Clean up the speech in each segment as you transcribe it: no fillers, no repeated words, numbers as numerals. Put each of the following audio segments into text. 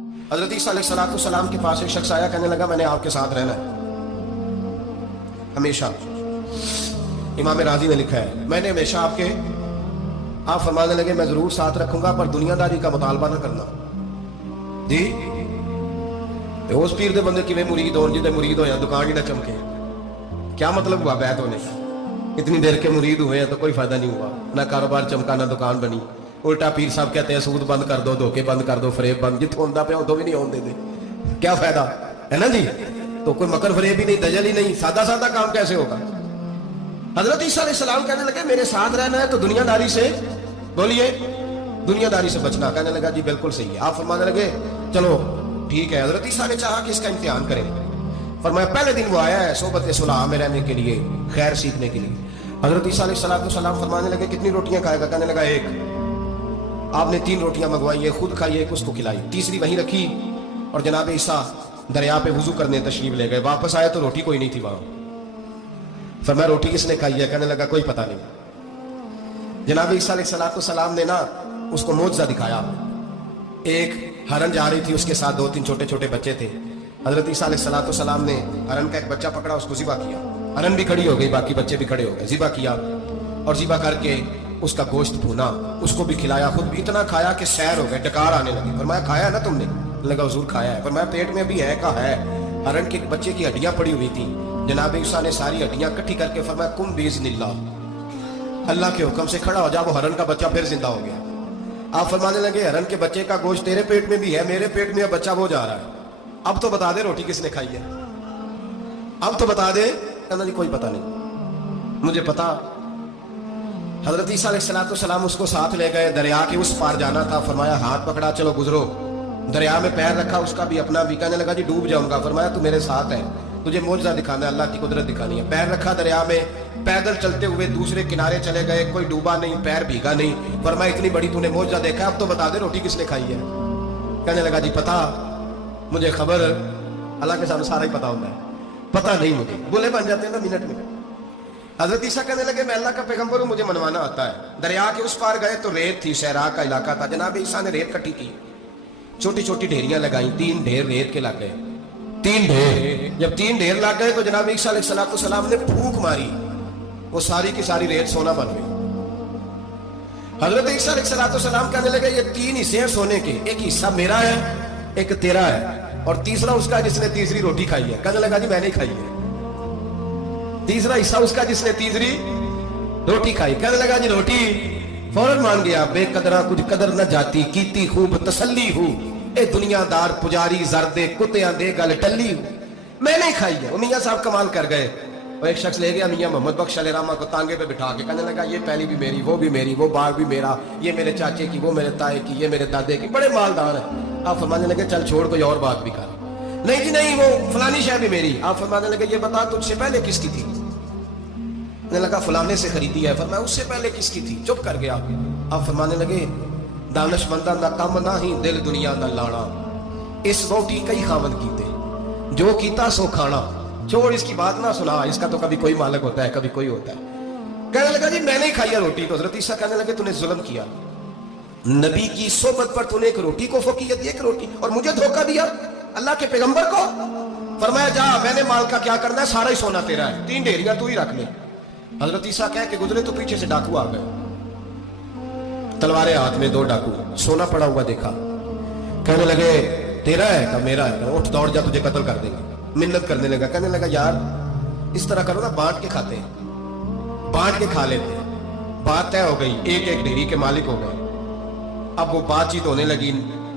حضرت عیسیٰ علیہ السلام کے پاس ایک شخص آیا، کہنے لگا میں نے آپ کے ساتھ رہنا ہے ہمیشہ۔ امام راضی نے لکھا ہے میں نے ہمیشہ آپ فرمانے لگے میں ضرور ساتھ رکھوں گا پر دنیا داری کا مطالبہ نہ کرنا جی۔ اس پیر دے بندے کی مرید ہو جی مرید ہو یا دکان ہی نہ چمکے، کیا مطلب ہوا بیعت ہونے کا؟ اتنی دیر کے مرید ہوئے ہیں تو کوئی فائدہ نہیں ہوا، نہ کاروبار چمکا نہ دکان بنی۔ الٹا پیر صاحب کہتے ہیں سود بند کر دو، دھوکے بند کر دو، فریب بند، جتوں ہوندہ پہ تو بھی نہیں ہوندے دے، کیا فائدہ ہے نا جی؟ تو کوئی مکر فریب ہی نہیں، دجل ہی نہیں، سادہ سادہ کام کیسے ہوگا؟ حضرت عیسیٰ علیہ السلام کہنے لگے میرے ساتھ رہنا ہے تو دنیا داری سے، بولیے دنیا داری سے بچنا۔ کہنے لگا جی بالکل صحیح ہے۔ آپ فرمانے لگے چلو ٹھیک ہے۔ حضرت عیسیٰ نے چاہا کہ اس کا امتحان کریں، فرمایا پہلے دن وہ آیا ہے صحبت صلح میں رہنے کے لیے، خیر سیکھنے کے لیے۔ حضرت عیسیٰ علیہ السلام فرمانے لگے کتنی روٹیاں کھائے گا؟ کہنے لگا ایک۔ آپ نے 3 روٹیاں منگوائی، ایک خود کھائی، ایک اس کو کھلائی، تیسری وہیں رکھی اور جناب عیسیٰ دریا پہ وضو کرنے تشریف لے گئے۔ واپس آئے تو روٹی کوئی نہیں تھی وہاں۔ فرمایا روٹی کس نے کھائی ہے؟ کہنے لگا کوئی پتہ نہیں۔ جناب عیسیٰ علیہ السلام نے نا اس کو معجزہ دکھایا۔ ایک ہرن جا رہی تھی، اس کے ساتھ 2-3 چھوٹے چھوٹے بچے تھے۔ حضرت عیسیٰ علیہ السلام نے ہرن کا ایک بچہ پکڑا، اس کو ذبح کیا۔ ہرن بھی کھڑی ہو گئی، باقی بچے بھی کھڑے ہو گئے، ذبح کیا اور ذبح کر کے اس کا گوشت بھونا، اس کو بھی کھلایا، خود بھی اتنا کھایا کہ سیر ہو گئے، ڈکار آنے لگی۔ فرمایا کھایا ہے نا تم نے؟ لگا حضور کھایا ہے۔ فرمایا پیٹ میں بھی ہے کا ہے؟ ہرن کے بچے کی ہڈیاں پڑی ہوئی تھی، جناب عیسیٰ نے ساری ہڈیاں اکٹھی کر کے فرمایا کم باذن اللہ، اللہ کے حکم سے کھڑا ہو جا۔ وہ ہرن کا بچہ پھر زندہ ہو گیا۔ آپ فرمانے لگے ہرن کے بچے کا گوشت تیرے پیٹ میں بھی ہے، میرے پیٹ میں بچہ وہ جا رہا ہے، اب تو بتا دے روٹی کس نے کھائی ہے، اب تو بتا دے۔ کہنا جی کوئی پتہ نہیں مجھے پتا۔ حضرت عیسیٰ علیہ السلام اس کو ساتھ لے گئے، دریا کے اس پار جانا تھا۔ فرمایا ہاتھ پکڑا چلو گزرو۔ دریا میں پیر رکھا، اس کا بھی اپنا بھی۔ کہنے لگا جی ڈوب جاؤں گا۔ فرمایا تو میرے ساتھ ہے، تجھے معجزہ دکھانا ہے، اللہ کی قدرت دکھانی ہے۔ پیر رکھا دریا میں، پیدل چلتے ہوئے دوسرے کنارے چلے گئے، کوئی ڈوبا نہیں، پیر بھیگا نہیں۔ فرمایا اتنی بڑی تو نے معجزہ دیکھا، اب تو بتا دے روٹی کس نے کھائی ہے؟ کہنے لگا جی پتا مجھے خبر، اللہ کے سامنے سارا ہی پتا ہوتا ہے، پتا نہیں مجھے، بولے بن جاتے ہیں نا منٹ میں۔ حضرت عیسیٰ کہنے لگے میں اللہ کا پیغمبر ہوں، مجھے منوانا آتا ہے۔ دریا کے اس پار گئے تو ریت تھی، صحرا کا علاقہ تھا۔ جناب عیسیٰ نے ریت کٹھی کی، چھوٹی چھوٹی ڈھیریاں لگائیں، 3 ڈھیر ریت کے لگ گئے، 3 ڈھیر۔ جب 3 ڈھیر لگ گئے تو جناب عیسیٰ علیہ السلام نے پھونک ماری، وہ ساری کی ساری ریت سونا بن گئی۔ حضرت عیسیٰ علیہ السلام کہنے لگے یہ 3 حصے ہیں سونے کے، ایک حصہ میرا ہے، ایک تیرا ہے، اور تیسرا اس کا جس نے تیسری روٹی کھائی ہے۔ کہنے لگا جی میں نہیں کھائی ہے۔ تیسرا حصہ اس کا جس نے تیسری روٹی کھائی۔ کہنے لگا جی روٹی، فوراً مان گیا بے قدرہ کچھ قدر نہ جاتی، کیتی خوب تسلی ہو، اے دنیا دار پجاری زردے کتیاں دے گل ٹلی ہو، میں نہیں کھائی ہے۔ میاں صاحب کمال کر گئے، اور ایک شخص لے گیا میاں محمد بخش علیہ رحمہ کو تانگے پہ بٹھا کے، کہنے لگا یہ پہلی بھی میری، وہ بھی میری، وہ باغ بھی میرا، یہ میرے چاچے کی، وہ میرے تائے کی، یہ میرے دادے کی، بڑے مالدار ہیں۔ آپ فرمانے لگے چل چھوڑ کوئی اور بات بھی کر۔ نہیں جی نہیں، وہ فلانی شے بھی میری۔ آپ فرمانے لگے یہ بتا تجھ سے پہلے کس کی تھی؟ نے لگا فلانے سے خریدی ہے۔ فرمایا اس سے پہلے کس کی تھی؟ چپ کر گیا۔ آپ فرمانے لگے دانش مندہ نہ کم نہ ہی دل دنیا نہ لانا، اس روٹی کئی خاوند کیتے، جو کیتا سو کھانا، چھوڑ اس کی بات نہ سنا، اس کا تو کبھی کوئی مالک ہوتا ہے کبھی کوئی ہوتا ہے۔ کہنے لگا جی میں نے کھائی ہے روٹی۔ تو حضرت عیسیٰ کہنے لگے تو نے ظلم کیا، نبی کی صحبت پر تو نے ایک روٹی کو فوقیت دی، ایک روٹی، اور مجھے دھوکہ دیا اللہ کے پیغمبر کو۔ فرمایا جا میں نے مال کا کیا کرنا ہے، سارا ہی سونا تیرا ہے، 3 ڈھیریاں تو ہی رکھ لے۔ حضرت عیسیٰ کہہ کے گزرے تو پیچھے سے ڈاکو آ گئے، تلواریں ہاتھ میں، 2 ڈاکو، سونا پڑا ہوا دیکھا۔ کہنے لگے تیرا ہے؟ کہ میرا ہے۔ اٹھ دوڑ جا تجھے قتل کر دیں گے۔ منت کرنے لگا، کہنے لگا یار اس طرح کرو نا، بانٹ کے کھاتے ہیں، بانٹ کے کھا لیتے ہیں۔ بات طے ہو گئی، ایک ایک ڈھیری کے مالک ہو گئے۔ اب وہ بات چیت ہونے لگی،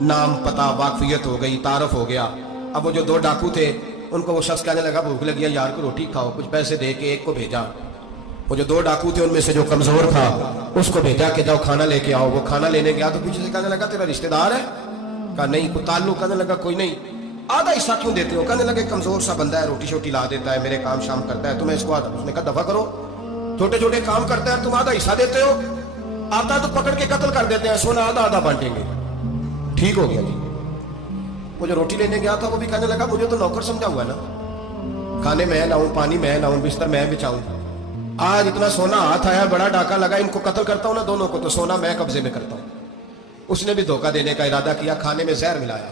نام پتہ واقفیت ہو گئی، تعارف ہو گیا۔ اب وہ جو 2 ڈاکو تھے ان کو وہ شخص کہنے لگا بھوک لگی ہے یار کو روٹی کھاؤ، کچھ پیسے دے کے ایک کو بھیجا۔ وہ جو 2 ڈاکو تھے ان میں سے جو کمزور تھا اس کو بھیجا کہ جاؤ کھانا لے کے آؤ۔ وہ کھانا لینے گیا تو پیچھے سے کہنے لگا تیرا رشتہ دار ہے؟ کہا نہیں، کوئی تعلق؟ کہنے لگا کوئی نہیں۔ آدھا حصہ کیوں دیتے ہو؟ کہنے لگے کمزور سا بندہ ہے، روٹی شوٹی لا دیتا ہے، میرے کام شام کرتا ہے، تمہیں اس کو آدھا۔ اس نے کہا دفع کرو، چھوٹے چھوٹے کام کرتا ہے تم آدھا حصہ دیتے ہو، آتا تو پکڑ کے قتل کر دیتے ہیں، سونا آدھا آدھا بانٹیں گے۔ ٹھیک ہو گیا جی۔ وہ جو روٹی لینے گیا تھا وہ بھی کہنے لگا مجھے تو نوکر سمجھا ہوا ہے نا، کھانے میں لاؤں، پانی میں لاؤں، بستر میں بچھاؤں، آج اتنا سونا ہاتھ آیا، بڑا ڈاکہ لگا، ان کو قتل کرتا ہوں نا دونوں کو، تو سونا میں قبضے میں کرتا ہوں۔ اس نے بھی دھوکہ دینے کا ارادہ کیا، کھانے میں زہر ملایا،